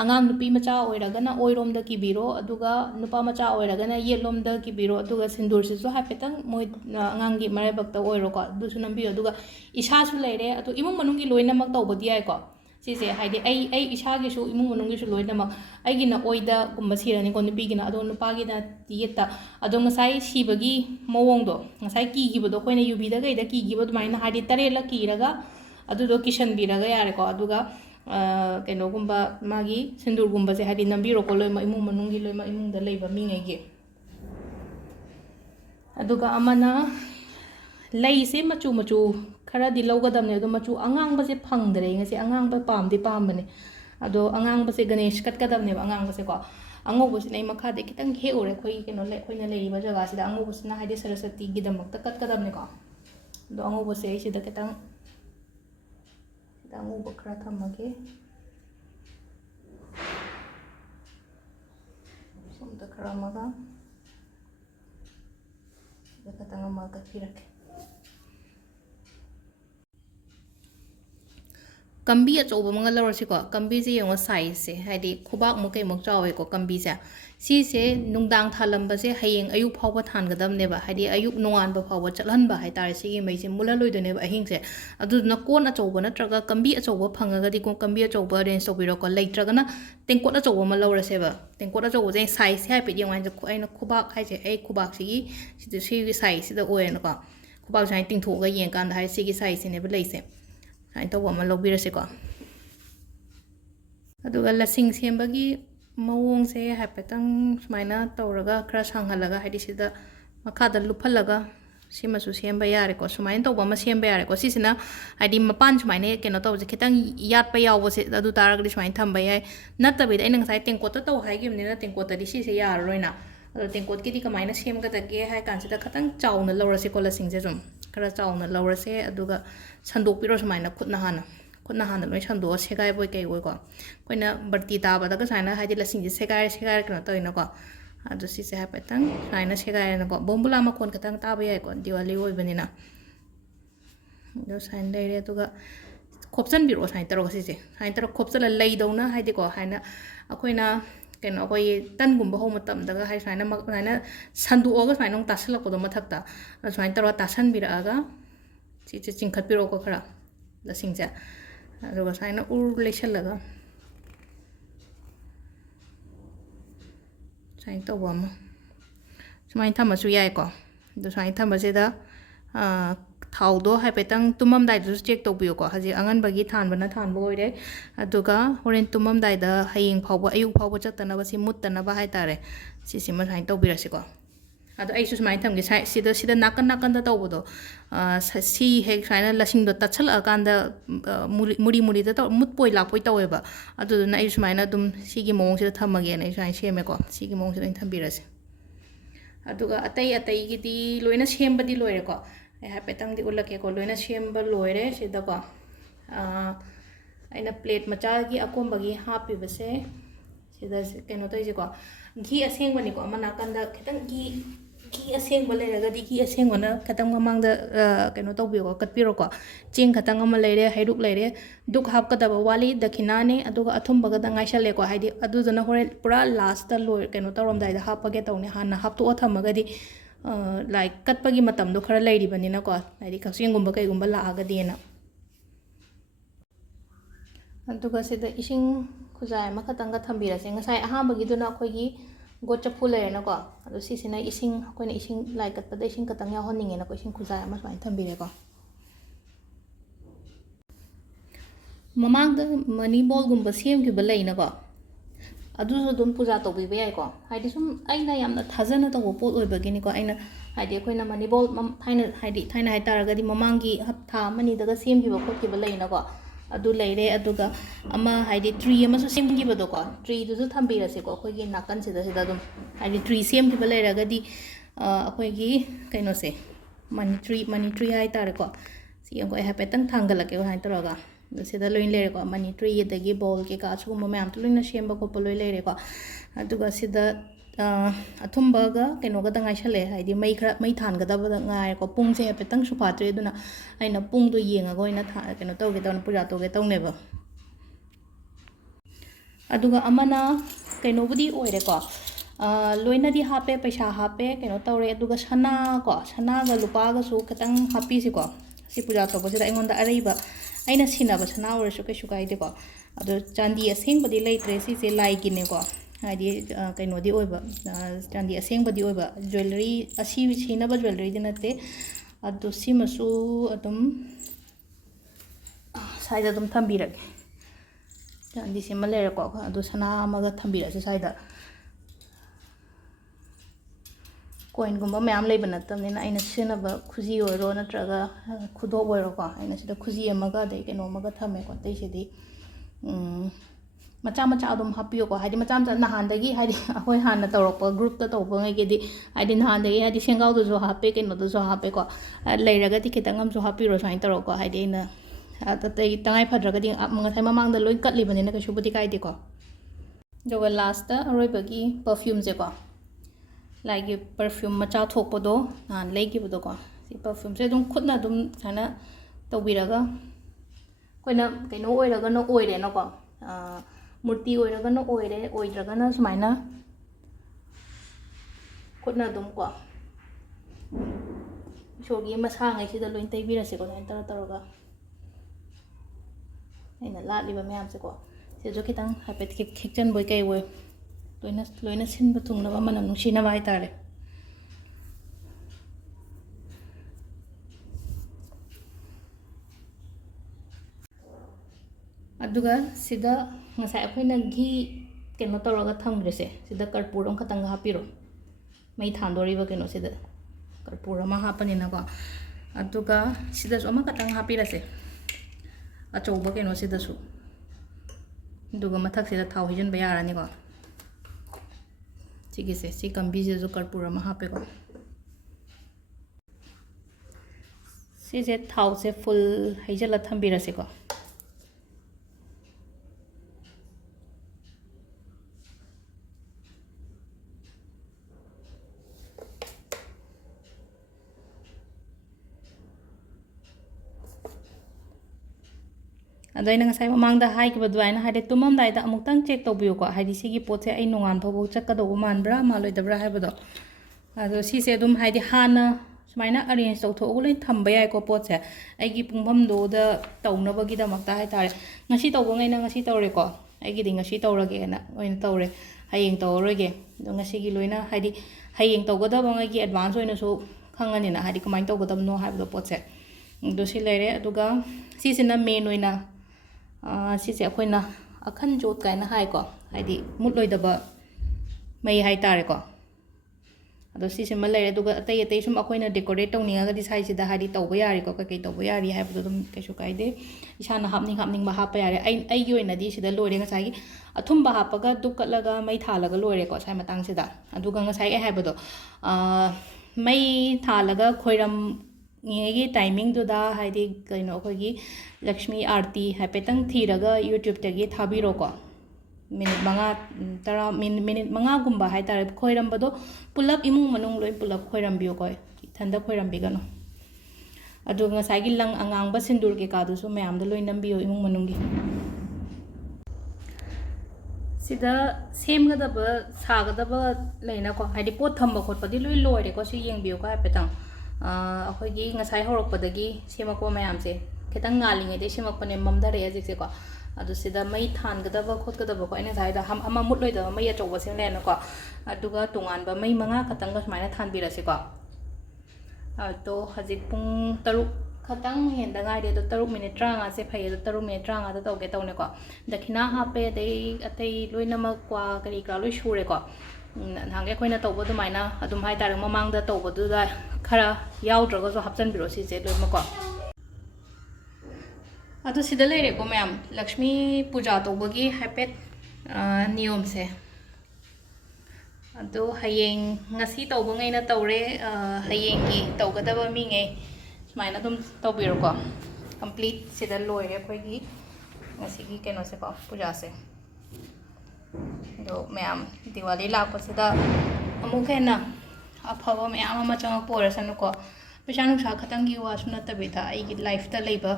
ꯑꯉꯥꯡ ꯅꯨꯄꯤ ꯃꯆꯥ ꯑꯣꯏꯔꯒꯅ ꯑꯣꯏꯔꯣꯝꯗ ꯀꯤꯕꯤꯔꯣ ꯑꯗꯨꯒ ꯅꯨꯄꯥ ꯃꯆꯥ ꯑꯣꯏꯔꯒꯅ ꯌꯦꯠꯂꯣꯝꯗ ꯀꯤꯕꯤꯔꯣ ꯑꯗꯨꯒ ꯁꯤꯟꯗꯨꯔꯁꯤꯁꯨ ꯍꯥꯏꯐꯦꯠꯇꯪ ꯃꯣꯏ ꯑꯉꯥꯡꯒꯤ ꯃꯔꯥꯏꯕꯛꯇ ꯑꯣꯏꯔꯣꯀꯣ ꯑꯗꯨꯁꯨ ꯅꯝꯕꯤꯌꯣ ꯑꯗꯨꯒ ꯏꯁꯥꯁꯨ ꯂꯩꯔꯦ ꯑꯗꯣ ꯏꯃꯨꯡ ꯃꯅꯨꯡꯒꯤ ꯂꯣꯏꯅꯃꯛ ꯇꯧꯕꯗꯤ ꯌꯥꯏꯀꯣ ꯁꯤꯁꯦ ꯍꯥꯏꯗꯤ ꯑꯩ ꯏꯁꯥꯒꯤꯁꯨ ꯏꯃꯨꯡ ꯃꯅꯨꯡꯒꯤꯁꯨ ꯂꯣꯏꯅꯃꯛ ꯑꯩꯒꯤꯅ ꯑꯣꯏꯗꯒꯨꯝꯕ ꯁꯤꯔꯅꯤꯀꯣ ꯅꯨꯄꯤꯒꯤ나 ꯑꯗꯣ ꯅꯨꯄꯥꯒꯤꯅ ꯌꯦꯠꯇ ꯑꯗꯣ ꯉꯁꯥꯏ ꯁꯤꯕꯒꯤ ꯃꯑꯣꯡꯗꯣ ꯉꯁꯥꯏ ꯀꯤꯈꯤꯕꯗꯣ ꯑꯩꯈꯣꯏꯅ ꯌꯨꯕꯤꯗ ꯀꯩꯗ ꯀꯤꯈꯤꯕ ꯑꯗꯨꯃꯥꯏꯅ ꯍꯥꯏꯗꯤ ꯇꯔꯦꯠꯂꯛ ꯀꯤꯔꯒ ꯑꯗꯨꯗꯣ ꯀꯤꯁꯟꯕꯤꯔꯒ ꯌꯥꯔꯦꯀꯣ ꯑꯗꯨꯒ ꯀꯩꯅꯣꯒꯨꯝꯕ ꯃꯥꯒꯤ ꯁꯤꯟꯗꯨꯔꯒꯨꯝꯕꯁꯦ ꯍꯥꯏꯗꯤ ꯅꯝꯕꯤꯔꯣꯀꯣ ꯂꯣꯏꯅꯃꯛ ꯏꯃꯨꯡ ꯃꯅꯨꯡꯒꯤ ꯂꯣꯏꯅꯃꯛ ꯏꯃꯨꯡꯗ ꯂꯩꯕ ꯃꯤꯉꯩꯒꯤ ꯑꯗꯨꯒ ꯑꯃꯅ ꯂꯩꯁꯦ ꯃꯆꯨ ꯃꯆꯨ ꯈꯔꯗꯤ ꯂꯧꯒꯗꯕꯅꯦ ꯑꯗꯣ ꯃꯆꯨ ꯑꯉꯥꯡꯕꯁꯦ ꯐꯪꯗ꯭ꯔꯦ ꯉꯁꯤ ꯑꯉꯥꯡꯕ ꯄꯥꯝꯗꯤ ꯄꯥꯝꯕꯅꯦ ꯑꯗꯣ ꯑꯉꯥꯡꯕꯁꯦ ꯒꯅꯦꯁ ꯀꯠꯀꯗꯕꯅꯦꯕ ꯑꯉꯥꯡꯕꯁꯦꯀꯣ ꯑꯉꯧꯕꯁꯤꯅ ꯑꯩ ꯃꯈꯥꯗ ꯈꯤꯇꯪ ꯍꯦꯛꯎꯔꯦ ꯑꯩꯈꯣꯏ ꯀꯩꯅꯣ ꯑꯩꯈꯣꯏꯅ ꯂꯩꯔꯤꯕ ꯖꯒꯥꯁꯤꯗ ꯑꯉꯧꯕꯁꯤꯅ ꯍꯥꯏꯗꯤ ꯁꯔꯁꯋꯇꯤꯒꯤꯗꯃꯛꯇ ꯀꯠꯀꯗꯕꯅꯦꯀꯣ ꯑꯗꯣ ꯑꯉꯧꯕꯁꯦ ꯑꯩ ꯁꯤꯗ ꯈꯤꯇꯪ ꯁꯤꯗ ꯑꯉꯧꯕ ꯈꯔ ꯊꯝꯃꯒꯦ ꯁꯣꯝꯗ ꯈꯔ ꯑꯃꯒ ꯁꯤꯗ ꯈꯤꯇꯪ ꯑꯃ ꯀꯠꯄꯤꯔꯛꯀꯦ ꯀꯝꯕꯤ ꯑꯆꯧꯕ ꯑꯃꯒ ꯂꯧꯔꯁꯤꯀꯣ ꯀꯝꯕꯤꯁꯦ ꯌꯦꯡꯉꯣ ꯁꯥꯏꯖꯁꯦ ꯍꯥꯏꯗꯤ ꯈꯨꯕꯥꯛꯃꯨꯛ ꯀꯩꯃꯨꯛ ꯆꯥꯎꯋꯦꯀꯣ ꯀꯝꯕꯤꯁꯦ ꯁꯤꯁꯦ ꯅꯨꯡꯗꯥꯡ ꯊꯥꯜꯂꯝꯕꯁꯦ ꯍꯌꯦꯡ ꯑꯌꯨꯛ ꯐꯥꯎꯕ ꯊꯥꯟꯒꯗꯕꯅꯦꯕ ꯍꯥꯏꯗꯤ ꯑꯌꯨꯛ ꯅꯣꯡꯉꯥꯟꯕ ꯐꯥꯎꯕ ꯆꯠꯍꯟꯕ ꯍꯥꯏꯇꯥꯔꯦ ꯁꯤꯒꯤ ꯃꯩꯁꯦ ꯃꯨꯜꯍꯜꯂꯣꯏꯗꯣꯏꯅꯦꯕ ꯑꯍꯤꯡꯁꯦ ꯑꯗꯨꯗꯨꯅ ꯀꯣꯟ ꯑꯆꯧꯕ ꯅꯠꯇ꯭ꯔꯒ ꯀꯝꯕꯤ ꯑꯆꯧꯕ ꯐꯪꯉꯒꯗꯤ ꯀꯝꯕꯤ ꯑꯆꯧꯕ ꯑꯔꯦꯟꯖ ꯇꯧꯕꯤꯔꯣꯀꯣ ꯂꯩꯇ꯭ꯔꯒꯅ ꯇꯦꯡꯀꯣꯠ ꯑꯆꯧꯕ ꯑꯃ ꯂꯧꯔꯁꯦꯕ ꯇꯦꯡꯀꯣꯠ ꯑꯆꯧꯕꯁꯦ ꯁꯥꯏꯖꯁꯦ ꯍꯥꯏꯐꯦꯠ ꯌꯦꯡꯉꯨ ꯑꯩꯅ ꯈꯨꯕꯥꯛ ꯍꯥꯏꯁꯦ ꯑꯩ ꯈꯨꯕꯥꯛꯁꯤꯒꯤ ꯁꯤꯒꯤ ꯁꯥꯏꯖꯁꯤꯗ ꯑꯣꯏꯔꯦꯅꯀꯣ ꯈꯨꯕꯥꯛ ꯁꯨꯃꯥꯏꯅ ꯇꯤꯡꯊꯣꯛꯑꯒ ꯌꯦꯡꯀꯥꯟꯗ ꯍꯥꯏ ꯁꯤꯒꯤ ꯁꯥꯏꯖꯁꯤꯅꯦꯕ ꯂꯩꯁꯦ ꯁꯨꯃꯥꯏꯅ ꯇꯧꯕ ꯑꯃ ꯂꯧꯕꯤꯔꯁꯦꯀꯣ ꯑꯗꯨꯒ ꯂꯁꯤꯡ ꯁꯦꯝꯕꯒꯤ ꯃꯑꯣꯡꯁꯦ ꯍꯥꯏꯐꯦꯠꯇꯪ ꯁꯨꯃꯥꯏꯅ ꯇꯧꯔꯒ ꯈꯔ ꯁꯥꯡꯍꯜꯂꯒ ꯍꯥꯏꯗꯤ ꯁꯤꯗ ꯃꯈꯥꯗ ꯂꯨꯞꯍꯜꯂꯒ ꯁꯤꯃꯁꯨ ꯁꯦꯝꯕ ꯌꯥꯔꯦꯀꯣ ꯁꯨꯃꯥꯏꯅ ꯇꯧꯕ ꯑꯃ ꯁꯦꯝꯕ ꯌꯥꯔꯦꯀꯣ ꯁꯤꯁꯤꯅ ꯍꯥꯏꯗꯤ ꯃꯄꯥꯟ ꯁꯨꯃꯥꯏꯅ ꯀꯩꯅꯣ ꯇꯧꯕꯁꯦ ꯈꯤꯇꯪ ꯌꯥꯠꯄ ꯌꯥꯎꯕꯁꯦ ꯑꯗꯨ ꯇꯥꯔꯒꯗꯤ ꯁꯨꯃꯥꯏꯅ ꯊꯝꯕ ꯌꯥꯏ ꯅꯠꯇꯕꯤꯗ ꯑꯩꯅ ꯉꯁꯥꯏ ꯇꯦꯡꯀꯣꯠꯇ ꯇꯧ ꯍꯥꯏꯈꯤꯕꯅꯤꯅ ꯇꯦꯡꯀꯣꯠꯇꯗꯤ ꯁꯤꯁꯦ ꯌꯥꯔꯔꯣꯏꯅ ꯑꯗꯣ ꯇꯦꯡꯀꯣꯠꯀꯤꯗꯤ ꯀꯃꯥꯏꯅ ꯁꯦꯝꯒꯗꯒꯦ ꯍꯥꯏ ꯀꯥꯟꯁꯤꯗ ꯈꯤꯇꯪ ꯆꯥꯎꯅ ꯂꯧꯔꯁꯦꯀꯣ ꯂꯁꯤꯡꯁꯦ ꯁꯨꯝ ꯈꯔ ꯆꯥꯎꯅ ꯂꯧꯔꯁꯦ ꯑꯗꯨꯒ ꯁꯟꯗꯣꯛꯄꯤꯔꯣ ꯁꯨꯃꯥꯏꯅ ꯈꯨꯠꯅ ꯍꯥꯟꯅ ꯂꯣꯏ ꯁꯟꯗꯣꯛꯑ ꯁꯦꯒꯥꯏꯕꯣꯏ ꯀꯩ ꯑꯣꯏꯀꯣ ꯑꯩꯈꯣꯏꯅ ꯕꯔꯇꯤ ꯇꯥꯕꯗꯒ ꯁꯨꯃꯥꯏꯅ ꯍꯥꯏꯗꯤ ꯂꯁꯤꯡꯁꯦ ꯁꯦꯒꯥꯏꯔ ꯀꯩꯅꯣ ꯇꯧꯋꯤꯅꯀꯣ ꯑꯗꯣ ꯁꯤꯁꯦ ꯍꯥꯏꯐꯦꯠꯇꯪ ꯁꯨꯃꯥꯏꯅ ꯁꯦꯒꯥꯏꯔꯦꯅꯀꯣ ꯕꯣꯝꯕꯨꯂꯥ ꯃꯈꯣꯟ ꯈꯤꯇꯪ ꯇꯥꯕ ꯌꯥꯏꯀꯣ ꯗꯤꯋꯥꯂꯤ ꯑꯣꯏꯕꯅꯤꯅ ꯑꯗꯣ ꯁꯨꯃꯥꯏꯅ ꯂꯩꯔꯦ ꯑꯗꯨꯒ ꯈꯣꯞꯆꯟꯕꯤꯔꯛꯑꯣ ꯁꯨꯃꯥꯏꯅ ꯇꯧꯔꯒ ꯁꯤꯁꯦ ꯁꯨꯃꯥꯏꯅ ꯇꯧꯔꯒ ꯈꯣꯞꯆꯜꯂ ꯂꯩꯗꯧꯅ ꯍꯥꯏꯗꯤꯀꯣ ꯍꯥꯏꯅ ꯑꯩꯈꯣꯏꯅ ꯀꯩꯅꯣ ꯑꯩꯈꯣꯏꯒꯤ ꯇꯟꯒꯨꯝꯕ ꯍꯧꯕ ꯃꯇꯝꯗꯒ ꯍꯥꯏ ꯁꯨꯃꯥꯏꯅ ꯁꯟꯗꯣꯛꯑꯒ ꯁꯨꯃꯥꯏꯅ ꯑꯃꯨꯛ ꯇꯥꯁꯜꯂꯛꯄꯗꯣ ꯃꯊꯛꯇ ꯁꯨꯃꯥꯏꯅ ꯇꯧꯔꯒ ꯇꯥꯁꯟꯕꯤꯔꯛꯑꯒ ꯁꯤꯁꯦ ꯆꯤꯡꯈꯠꯄꯤꯔꯛꯑꯣꯀꯣ ꯈꯔ ꯂꯁꯤꯡꯁꯦ ꯑꯗꯨꯒ ꯁꯨꯃꯥꯏꯅ ꯂꯩꯁꯜꯂꯒ ꯁꯨꯃꯥꯏꯅ ꯇꯧꯕ ꯑꯃ ꯁꯨꯃꯥꯏꯅ ꯊꯝꯃꯁꯨ ꯌꯥꯏꯀꯣ ꯑꯗꯣ ꯁꯨꯃꯥꯏꯅ ꯊꯝꯕꯁꯤꯗ ꯊꯥꯎꯗꯣ ꯍꯥꯏꯐꯦꯠꯇꯪ ꯇꯨꯝꯃꯝꯗꯥꯏꯗꯁꯨ ꯆꯦꯛ ꯇꯧꯕꯤꯌꯨꯀꯣ ꯍꯧꯖꯤꯛ ꯑꯉꯟꯕꯒꯤ ꯊꯥꯟꯕꯅ ꯊꯥꯟꯕ ꯑꯣꯏꯔꯦ ꯑꯗꯨꯒ ꯍꯣꯔꯦꯟ ꯇꯨꯝꯃꯝꯗꯥꯏꯗ ꯍꯌꯦꯡ ꯐꯥꯎꯕ ꯑꯌꯨꯛ ꯐꯥꯎꯕ ꯆꯠꯇꯅꯕ ꯁꯤ ꯃꯨꯠꯇꯅꯕ ꯍꯥꯏꯇꯥꯔꯦ ꯁꯤꯁꯤꯃ ꯁꯨꯃꯥꯏꯅ ꯇꯧꯕꯤꯔꯁꯤꯀꯣ ꯑꯗꯣ ꯑꯩꯁꯨ ꯁꯨꯃꯥꯏꯅ ꯊꯝꯒꯦ ꯁꯤꯗ ꯅꯥꯀꯟ ꯅꯥꯀꯟꯗ ꯇꯧꯕꯗꯣ ꯁꯤ ꯍꯦꯛ ꯁꯨꯃꯥꯏꯅ ꯂꯁꯤꯡꯗꯣ ꯇꯠꯁꯜꯂꯛꯑꯀꯥꯟꯗ ꯃꯨꯔꯤꯗ ꯃꯨꯠꯄꯣꯏ ꯂꯥꯛꯄꯣꯏ ꯇꯧꯋꯦꯕ ꯑꯗꯨꯗꯨꯅ ꯑꯩ ꯁꯨꯃꯥꯏꯅ ꯑꯗꯨꯝ ꯁꯤꯒꯤ ꯃꯑꯣꯡꯁꯤꯗ ꯊꯝꯃꯒꯦꯅ ꯑꯩ ꯁꯨꯃꯥꯏꯅ ꯁꯦꯝꯃꯦꯀꯣ ꯁꯤꯒꯤ ꯃꯑꯣꯡꯁꯤꯗ ꯑꯩꯅ ꯊꯝꯕꯤꯔꯁꯦ ꯑꯗꯨꯒ ꯑꯇꯩꯒꯤꯗꯤ ꯂꯣꯏꯅ ꯁꯦꯝꯕꯗꯤ ꯂꯣꯏꯔꯦꯀꯣ ꯑꯩ ꯍꯥꯏꯐꯦꯠꯇꯪꯗꯤ ꯎꯠꯂꯛꯀꯦꯀꯣ ꯂꯣꯏꯅ ꯁꯦꯝꯕ ꯂꯣꯏꯔꯦ ꯁꯤꯗꯀꯣ ꯑꯩꯅ ꯄ꯭ꯂꯦꯠ ꯃꯆꯥꯒꯤ ꯑꯀꯣꯟꯕꯒꯤ ꯍꯥꯞꯄꯤꯕꯁꯦ ꯁꯤꯗ ꯀꯩꯅꯣ ꯇꯧꯔꯤꯁꯦꯀꯣ ꯘꯤ ꯑꯁꯦꯡꯕꯅꯤꯀꯣ ꯑꯃ ꯅꯥꯀꯟꯗ ꯈꯤꯇꯪ ꯘꯤ ꯘꯤ ꯑꯁꯦꯡꯕ ꯂꯩꯔꯒꯗꯤ ꯘꯤ ꯑꯁꯦꯡꯕꯅ ꯈꯤꯇꯪ ꯃꯃꯥꯡꯗ ꯀꯩꯅꯣ ꯇꯧꯕꯤꯌꯣ ꯀꯠꯄꯤꯔꯣꯀꯣ ꯆꯦꯡ ꯈꯤꯇꯪ ꯑꯃ ꯂꯩꯔꯦ ꯍꯩꯔꯨꯛ ꯂꯩꯔꯦ ꯗꯨꯛ ꯍꯥꯞꯀꯗꯕ ꯋꯥꯠꯂꯤ ꯗꯈꯤꯅꯥꯅꯦ ꯑꯗꯨꯒ ꯑꯊꯨꯝꯕꯒꯗ ꯉꯥꯏꯁꯜꯂꯦꯀꯣ ꯍꯥꯏꯗꯤ ꯑꯗꯨꯗꯨꯅ ꯍꯣꯔꯦꯟ ꯄꯨꯔꯥ ꯂꯥꯁꯇ ꯂꯣꯏ ꯀꯩꯅꯣ ꯇꯧꯔꯝꯗꯥꯏꯗ ꯍꯥꯞꯄꯒꯦ ꯇꯧꯅꯤ ꯍꯥꯟꯅ ꯍꯥꯞꯇꯣꯛꯑ ꯊꯝꯃꯒꯗꯤ ꯂꯥꯏꯛ ꯀꯠꯄꯒꯤ ꯃꯇꯝꯗꯣ ꯈꯔ ꯂꯩꯔꯤꯕꯅꯤꯅꯀꯣ ꯍꯥꯏꯗꯤ ꯀꯛꯆꯤꯡꯒꯨꯝꯕ ꯀꯩꯒꯨꯝꯕ ꯂꯥꯛꯑꯒꯗꯤꯅ ꯑꯗꯨꯒ ꯁꯤꯗ ꯏꯁꯤꯡ ꯈꯨꯖꯥꯏ ꯑꯃꯈꯛꯇꯪꯒ ꯊꯝꯕꯤꯔꯁꯦ ꯉꯁꯥꯏ ꯑꯍꯥꯟꯕꯒꯤꯗꯨꯅ ꯑꯩꯈꯣꯏꯒꯤ ꯒꯣꯠ ꯆꯐꯨ ꯂꯩꯔꯦꯅꯀꯣ ꯑꯗꯣ ꯁꯤꯁꯤꯅ ꯏꯁꯤꯡ ꯑꯩꯈꯣꯏꯅ ꯏꯁꯤꯡ ꯂꯥꯏ ꯀꯠꯄꯗ ꯏꯁꯤꯡ ꯈꯛꯇꯪ ꯌꯥꯎꯍꯟꯅꯤꯡꯉꯦꯅꯀꯣ ꯏꯁꯤꯡ ꯈꯨꯖꯥꯏ ꯑꯃ ꯁꯨꯃꯥꯏꯅ ꯊꯝꯕꯤꯔꯦꯀꯣ ꯃꯃꯥꯡꯗ ꯃꯅꯤ ꯕꯣꯜꯒꯨꯝꯕ ꯁꯦꯝꯈꯤꯕ ꯂꯩꯅꯀꯣ ꯑꯗꯨꯁꯨ ꯑꯗꯨꯝ ꯄꯨꯖꯥ ꯇꯧꯕꯤꯕ ꯌꯥꯏꯀꯣ ꯍꯥꯏꯗꯤ ꯁꯨꯝ ꯑꯩꯅ ꯌꯥꯝꯅ ꯊꯥꯖꯅ ꯇꯧꯕ ꯄꯣꯠ ꯑꯣꯏꯕꯒꯤꯅꯤꯀꯣ ꯑꯩꯅ ꯍꯥꯏꯗꯤ ꯑꯩꯈꯣꯏꯅ ꯃꯅꯤ ꯕꯣꯜ ꯊꯥꯏꯅ ꯍꯥꯏꯇꯥꯔꯒꯗꯤ ꯃꯃꯥꯡꯒꯤ ꯊꯥ ꯑꯃꯅꯤꯗꯒ ꯁꯦꯝꯈꯤꯕ ꯈꯣꯠꯈꯤꯕ ꯂꯩꯅꯀꯣ ꯑꯗꯨ ꯂꯩꯔꯦ ꯑꯗꯨꯒ ꯑꯃ ꯍꯥꯏꯗꯤ ꯇ꯭ꯔꯤ ꯑꯃꯁꯨ ꯁꯦꯝꯈꯤꯕꯗꯣꯀꯣ ꯇ꯭ꯔꯤꯗꯨꯁꯨ ꯊꯝꯕꯤꯔꯁꯦꯀꯣ ꯑꯩꯈꯣꯏꯒꯤ ꯅꯥꯀꯟꯁꯤꯗ ꯑꯗꯨꯝ ꯍꯥꯏꯗꯤ ꯇ꯭ꯔꯤ ꯁꯦꯝꯈꯤꯕ ꯂꯩꯔꯒꯗꯤ ꯑꯩꯈꯣꯏꯒꯤ ꯀꯩꯅꯣꯁꯦ ꯃꯅꯤ ꯇ꯭ꯔꯤ ꯍꯥꯏꯇꯥꯔꯦꯀꯣ ꯁꯤ ꯑꯩꯈꯣꯏ ꯍꯥꯏꯐꯦꯠꯇꯪ ꯊꯥꯡꯒꯠꯂꯛꯀꯦ ꯁꯨꯃꯥꯏꯅ ꯇꯧꯔꯒ ꯁꯤꯗ ꯂꯣꯏꯅ ꯂꯩꯔꯦꯀꯣ ꯃꯅꯤ ꯇ꯭ꯔꯤ ꯑꯗꯒꯤ ꯕꯣꯜ ꯀꯩꯀꯥ ꯁꯤꯒꯨꯝꯕ ꯃꯌꯥꯝꯁꯨ ꯂꯣꯏꯅ ꯁꯦꯝꯕ ꯈꯣꯠꯄ ꯂꯣꯏ ꯂꯩꯔꯦꯀꯣ ꯑꯗꯨꯒ ꯁꯤꯗ ꯑꯊꯨꯝꯕꯒ ꯀꯩꯅꯣꯒꯗ ꯉꯥꯏꯁꯜꯂꯦ ꯍꯥꯏꯗꯤ ꯃꯩ ꯊꯥꯟꯒꯗꯕꯗ ꯉꯥꯏꯔꯦꯀꯣ ꯄꯨꯡꯁꯦ ꯍꯥꯏꯐꯦꯠꯇꯪꯁꯨ ꯐꯥꯠꯇ꯭ꯔꯤ ꯑꯗꯨꯅ ꯑꯩꯅ ꯄꯨꯡꯗꯣ ꯌꯦꯡꯉꯒ ꯑꯣꯏꯅ ꯀꯩꯅꯣ ꯇꯧꯒꯦ ꯇꯧꯅ ꯄꯨꯖꯥ ꯇꯧꯒꯦ ꯇꯧꯅꯦꯕ ꯑꯗꯨꯒ ꯑꯃꯅ ꯀꯩꯅꯣꯕꯨꯗꯤ ꯑꯣꯏꯔꯦꯀꯣ ꯂꯣꯏꯅꯗꯤ ꯍꯥꯞꯄꯦ ꯄꯩꯁꯥ ꯍꯥꯞꯄꯦ ꯀꯩꯅꯣ ꯇꯧꯔꯦ ꯑꯗꯨꯒ ꯁꯅꯥꯒ ꯂꯨꯄꯥꯒꯁꯨ ꯈꯤꯇꯪ ꯍꯥꯞꯄꯤꯁꯤꯀꯣ ꯁꯤ ꯄꯨꯖꯥ ꯇꯧꯕꯁꯤꯗ ꯑꯩꯉꯣꯟꯗ ꯑꯔꯩꯕ ꯑꯩꯅ ꯁꯤꯟꯅꯕ ꯁꯅꯥ ꯑꯣꯏꯔꯁꯨ ꯀꯩꯁꯨ ꯀꯥꯏꯗꯦꯀꯣ ꯑꯗꯣ ꯆꯥꯟꯗꯤ ꯑꯁꯦꯡꯕꯗꯤ ꯂꯩꯇ꯭ꯔꯦ ꯁꯤꯁꯦ ꯂꯥꯏꯒꯤꯅꯦꯀꯣ ꯍꯥꯏꯗꯤ ꯀꯩꯅꯣꯗꯤ ꯑꯣꯏꯕ ꯆꯥꯟꯗꯤ ꯑꯁꯦꯡꯕꯗꯤ ꯑꯣꯏꯕ ꯖ꯭ꯋꯦꯂꯔꯤ ꯁꯤꯅꯕ ꯖ꯭ꯋꯦꯂꯔꯤꯗꯤ ꯅꯠꯇꯦ ꯑꯗꯣ ꯁꯤꯃꯁꯨ ꯑꯗꯨꯝ ꯁ꯭ꯋꯥꯏꯗ ꯑꯗꯨꯝ ꯊꯝꯕꯤꯔꯒꯦ ꯆꯥꯟꯗꯤꯁꯤꯃ ꯂꯩꯔꯦꯀꯣ ꯑꯗꯣ ꯁꯅꯥ ꯑꯃꯒ ꯊꯝꯕꯤꯔꯁꯦ ꯁ꯭ꯋꯥꯏꯗ ꯀꯣꯏꯟꯒꯨꯝꯕ ꯃꯌꯥꯝ ꯂꯩꯕ ꯅꯠꯇꯕꯅꯤꯅ ꯑꯩꯅ ꯁꯤꯖꯤꯟꯅꯕ ꯈꯨꯖꯤ ꯑꯣꯏꯔꯣ ꯅꯠꯇ꯭ꯔꯒ ꯈꯨꯗꯣꯞ ꯑꯣꯏꯔꯣꯀꯣ ꯑꯩꯅ ꯁꯤꯗ ꯈꯨꯖꯤ ꯑꯃꯒ ꯑꯗꯩ ꯀꯩꯅꯣ ꯑꯃꯒ ꯊꯝꯃꯦꯀꯣ ꯑꯇꯩꯁꯤꯗꯤ ꯃꯆꯥ ꯃꯆꯥ ꯑꯗꯨꯝ ꯍꯥꯞꯄꯤꯌꯨꯀꯣ ꯍꯥꯏꯗꯤ ꯃꯆꯥ ꯃꯆꯥ ꯅꯍꯥꯟꯗꯒꯤ ꯍꯥꯏꯗꯤ ꯑꯩꯈꯣꯏ ꯍꯥꯟꯅ ꯇꯧꯔꯛꯄ ꯒ꯭ꯔꯨꯞꯇ ꯇꯧꯕꯉꯩꯒꯤꯗꯤ ꯍꯥꯏꯗꯤ ꯅꯍꯥꯟꯗꯒꯤ ꯍꯥꯏꯗꯤ ꯁꯦꯡꯒꯥꯎꯗꯁꯨ ꯍꯥꯞꯄꯦ ꯀꯩꯅꯣꯗꯁꯨ ꯍꯥꯞꯄꯦꯀꯣ ꯂꯩꯔꯒꯗꯤ ꯈꯤꯇꯪ ꯑꯃꯁꯨ ꯍꯥꯞꯄꯤꯔꯣ ꯁꯨꯃꯥꯏꯅ ꯇꯧꯔꯣꯀꯣ ꯍꯥꯏꯗꯤ ꯑꯩꯅ ꯑꯇꯩ ꯇꯉꯥꯏ ꯐꯗ꯭ꯔꯒꯗꯤ ꯉꯁꯥꯏ ꯃꯃꯥꯡꯗ ꯂꯣꯏ ꯀꯠꯂꯤꯕꯅꯤꯅ ꯀꯩꯁꯨꯕꯨꯗꯤ ꯀꯥꯏꯗꯦꯀꯣ ꯑꯗꯨꯒ ꯂꯥꯁꯇ ꯑꯔꯣꯏꯕꯒꯤ ꯄꯔꯐ꯭ꯌꯨꯝꯁꯦꯀꯣ ꯂꯥꯏꯒꯤ ꯄꯔꯐ꯭ꯌꯨꯝ ꯃꯆꯥ ꯊꯣꯛꯄꯗꯣ ꯅꯍꯥꯟ ꯂꯩꯈꯤꯕꯗꯣꯀꯣ ꯁꯤ ꯄꯔꯐ꯭ꯌꯨꯝꯁꯦ ꯑꯗꯨꯝ ꯈꯨꯠꯅ ꯑꯗꯨꯝ ꯁꯨꯃꯥꯏꯅ ꯇꯧꯕꯤꯔꯒ ꯑꯩꯈꯣꯏꯅ ꯀꯩꯅꯣ ꯑꯣꯏꯔꯒꯅ ꯑꯣꯏꯔꯦꯅꯀꯣ ꯃꯨꯔꯇꯤ ꯑꯣꯏꯔꯒꯅ ꯑꯣꯏꯔꯦ ꯑꯣꯏꯗ꯭ꯔꯒꯅ ꯁꯨꯃꯥꯏꯅ ꯈꯨꯠꯅ ꯑꯗꯨꯝ ꯀꯣ ꯏꯁꯣꯔꯒꯤ ꯃꯁꯥꯉꯩꯁꯤꯗ ꯂꯣꯏ ꯇꯩꯕꯤꯔꯁꯦꯀꯣ ꯑꯗꯨꯃꯥꯏꯅ ꯇꯧꯔꯒ ꯑꯩꯅ ꯂꯥꯠꯂꯤꯕ ꯃꯌꯥꯝꯁꯦꯀꯣ ꯁꯤꯁꯨ ꯈꯤꯇꯪ ꯍꯥꯏꯐꯦꯠ ꯈꯤꯛꯆꯟꯕꯣꯏ ꯀꯩ ꯑꯣꯏ ꯂꯣꯏꯅ ꯁꯤꯟꯕ ꯊꯨꯡꯅꯕ ꯃꯅꯝ ꯅꯨꯡꯁꯤꯅꯕ ꯍꯥꯏꯇꯥꯔꯦ ꯑꯗꯨꯒ ꯁꯤꯗ ꯉꯁꯥꯏ ꯑꯩꯈꯣꯏꯅ ꯘꯤ ꯀꯩꯅꯣ ꯇꯧꯔꯒ ꯊꯝꯈ꯭ꯔꯤꯁꯦ ꯁꯤꯗ ꯀꯔꯄꯨꯔ ꯑꯃꯈꯛꯇꯪꯒ ꯍꯥꯞꯄꯤꯔꯣ ꯃꯩ ꯊꯥꯟꯗꯣꯔꯤꯕ ꯀꯩꯅꯣꯁꯤꯗ ꯀꯔꯄꯨꯔ ꯑꯃ ꯍꯥꯞꯄꯅꯤꯅꯀꯣ ꯑꯗꯨꯒ ꯁꯤꯗꯁꯨ ꯑꯃꯈꯛꯇꯪ ꯍꯥꯞꯄꯤꯔꯁꯦ ꯑꯆꯧꯕ ꯀꯩꯅꯣꯁꯤꯗꯁꯨ ꯑꯗꯨꯒ ꯃꯊꯛꯁꯤꯗ ꯊꯥꯎ ꯍꯩꯖꯤꯟꯕ ꯌꯥꯔꯅꯤꯀꯣ ꯁꯤꯒꯤꯁꯦ ꯁꯤ ꯀꯝꯕꯤꯁꯤꯗꯁꯨ ꯀꯔꯄꯨꯔ ꯑꯃ ꯍꯥꯞꯄꯦꯀꯣ ꯁꯤꯁꯦ ꯊꯥꯎꯁꯦ ꯐꯨꯜ ꯍꯩꯖꯤꯜꯂ ꯊꯝꯕꯤꯔꯁꯦꯀꯣ ꯑꯗꯣ ꯑꯩꯅ ꯉꯁꯥꯏ ꯃꯃꯥꯡꯗ ꯍꯥꯏꯈꯤꯕ ꯑꯗꯨꯃꯥꯏꯅ ꯍꯥꯏꯗꯤ ꯇꯨꯝꯃꯝꯗꯥꯏꯗ ꯑꯃꯨꯛꯇꯪ ꯆꯦꯛ ꯇꯧꯕꯤꯌꯨꯀꯣ ꯍꯥꯏꯗꯤ ꯁꯤꯒꯤ ꯄꯣꯠꯁꯦ ꯑꯩ ꯅꯣꯡꯉꯥꯟꯐꯥꯎꯕ ꯆꯠꯀꯗꯧꯕ ꯃꯥꯟꯕ꯭ꯔꯥ ꯃꯥꯜꯂꯣꯏꯗꯕ꯭ꯔꯥ ꯍꯥꯏꯕꯗꯣ ꯑꯗꯣ ꯁꯤꯁꯦ ꯑꯗꯨꯝ ꯍꯥꯏꯗꯤ ꯍꯥꯟꯅ ꯁꯨꯃꯥꯏꯅ ꯑꯔꯦꯟꯖ ꯇꯧꯊꯣꯛꯑꯒ ꯂꯣꯏ ꯊꯝꯕ ꯌꯥꯏꯀꯣ ꯄꯣꯠꯁꯦ ꯑꯩꯒꯤ ꯄꯨꯡꯐꯝꯗꯨꯗ ꯇꯧꯅꯕꯒꯤꯗꯃꯛꯇ ꯍꯥꯏꯇꯥꯔꯦ ꯉꯁꯤ ꯇꯧꯕꯉꯩꯅ ꯉꯁꯤ ꯇꯧꯔꯦꯀꯣ ꯑꯩꯒꯤꯗꯤ ꯉꯁꯤ ꯇꯧꯔꯒꯦꯅ ꯑꯣꯏꯅ ꯇꯧꯔꯦ ꯍꯌꯦꯡ ꯇꯧꯔꯔꯣꯏꯒꯦ ꯑꯗꯣ ꯉꯁꯤꯒꯤ ꯂꯣꯏꯅ ꯍꯥꯏꯗꯤ ꯍꯌꯦꯡ ꯇꯧꯒꯗꯕꯉꯩꯒꯤ ꯑꯦꯗꯚꯥꯟꯁ ꯑꯣꯏꯅꯁꯨ ꯈꯪꯉꯅꯤꯅ ꯍꯥꯏꯗꯤ ꯀꯃꯥꯏꯅ ꯇꯧꯒꯗꯕꯅꯣ ꯍꯥꯏꯕꯗꯣ ꯄꯣꯠꯁꯦ ꯑꯗꯣ ꯁꯤ ꯂꯩꯔꯦ ꯑꯗꯨꯒ ꯁꯤꯁꯤꯅ ꯃꯦꯟ ꯑꯣꯏꯅ ꯁꯤꯁꯦ ꯑꯩꯈꯣꯏꯅ ꯑꯈꯟ ꯖꯣꯠ ꯀꯥꯏꯅ ꯍꯥꯏꯀꯣ ꯍꯥꯏꯗꯤ ꯃꯨꯠꯂꯣꯏꯗꯕ ꯃꯩ ꯍꯥꯏꯇꯥꯔꯦꯀꯣ ꯑꯗꯣ ꯁꯤꯁꯤꯃ ꯂꯩꯔꯦ ꯑꯗꯨꯒ ꯑꯇꯩ ꯑꯇꯩ ꯁꯨꯝ ꯑꯩꯈꯣꯏꯅ ꯗꯦꯀꯣꯔꯦꯠ ꯇꯧꯅꯤꯡꯉꯒꯗꯤ ꯁꯥꯏꯁꯤꯗ ꯍꯥꯏꯗꯤ ꯇꯧꯕ ꯌꯥꯔꯤꯀꯣ ꯀꯩꯀꯩ ꯇꯧꯕ ꯌꯥꯔꯤ ꯍꯥꯏꯕꯗꯣ ꯑꯗꯨꯝ ꯀꯩꯁꯨ ꯀꯥꯏꯗꯦ ꯏꯁꯥꯅ ꯍꯥꯞꯅꯤꯡꯕ ꯍꯥꯞꯄ ꯌꯥꯔꯦ ꯑꯩꯒꯤ ꯑꯣꯏꯅꯗꯤ ꯁꯤꯗ ꯂꯣꯏꯔꯦ ꯉꯁꯥꯏꯒꯤ ꯑꯊꯨꯝꯕ ꯍꯥꯞꯄꯒ ꯗꯨꯛ ꯀꯠꯂꯒ ꯃꯩ ꯊꯥꯜꯂꯒ ꯂꯣꯏꯔꯦꯀꯣ ꯁ꯭ꯋꯥꯏ ꯃꯇꯥꯡꯁꯤꯗ ꯑꯗꯨꯒ ꯉꯁꯥꯏ ꯑꯩ ꯍꯥꯏꯕꯗꯣ ꯃꯩ ꯊꯥꯜꯂꯒ ꯈꯣꯏꯔꯝꯉꯩꯒꯤ ꯇꯥꯏꯃꯤꯡꯗꯨꯗ ꯍꯥꯏꯗꯤ ꯀꯩꯅꯣ ꯑꯩꯈꯣꯏꯒꯤ ꯂꯛꯁꯃꯤ ꯑꯥꯔꯇꯤ ꯍꯥꯏꯐꯦꯠꯇꯪ ꯊꯤꯔꯒ ꯌꯨꯇ꯭ꯌꯨꯕꯇꯒꯤ ꯊꯥꯕꯤꯔꯣꯀꯣ minute manga tara minute manga gumba hai tare khoirambado pulap imung manung loi pulap khoirambiyo koi thanda khoirambigano adu ngasai gi lang angangba sindur ke ka du su mayam da loi nambiyo imung manung gi sida semgadaba sagadaba leina ko haidi pot thamba khotpadi loi loire ko si yengbiyo ka petang akhoi gi ngasai horokpadagi semako mayam se ketang ngalinge de semakpane mamdare ajik se ko adu sida mai thangadaba khotgadaba ko ina saida ham ama mutloi da mai achogba se lena ko aduga tungan ba mai manga khatang ga smaina thanbirase ko ado hajik pung taruk khatang henda ngai de 3 minute tranga se phai de 3 minute tranga da toge tawne ko dakhina hape dei atei loina ma kwa kari kra loi shure ko nangge khoina tawbo du maina adum hai tar mamang da tawbo du da khara yaudra so hapchan biro si je loi ma ko adu sida leire ko mayam lakshmi puja tawbagi hapet niyom se ado hayeng ngasi tawbo ngai na tawre hayeng gi tawgadaba mi ngai smaina dum tawbiro ko complete sida loire khoi gi ngasi gi keno se ko puja se do mayam diwali la ko sida amuk hena afaba mayam ama chang pora sanu ko pechanu sa khatang gi wa suna tabita ai gi life ta leiba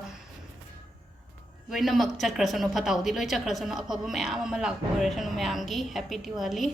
loina mak chakrasano phatau di loi chakrasano afaba mayam ama lak pora sanu mayam gi happy diwali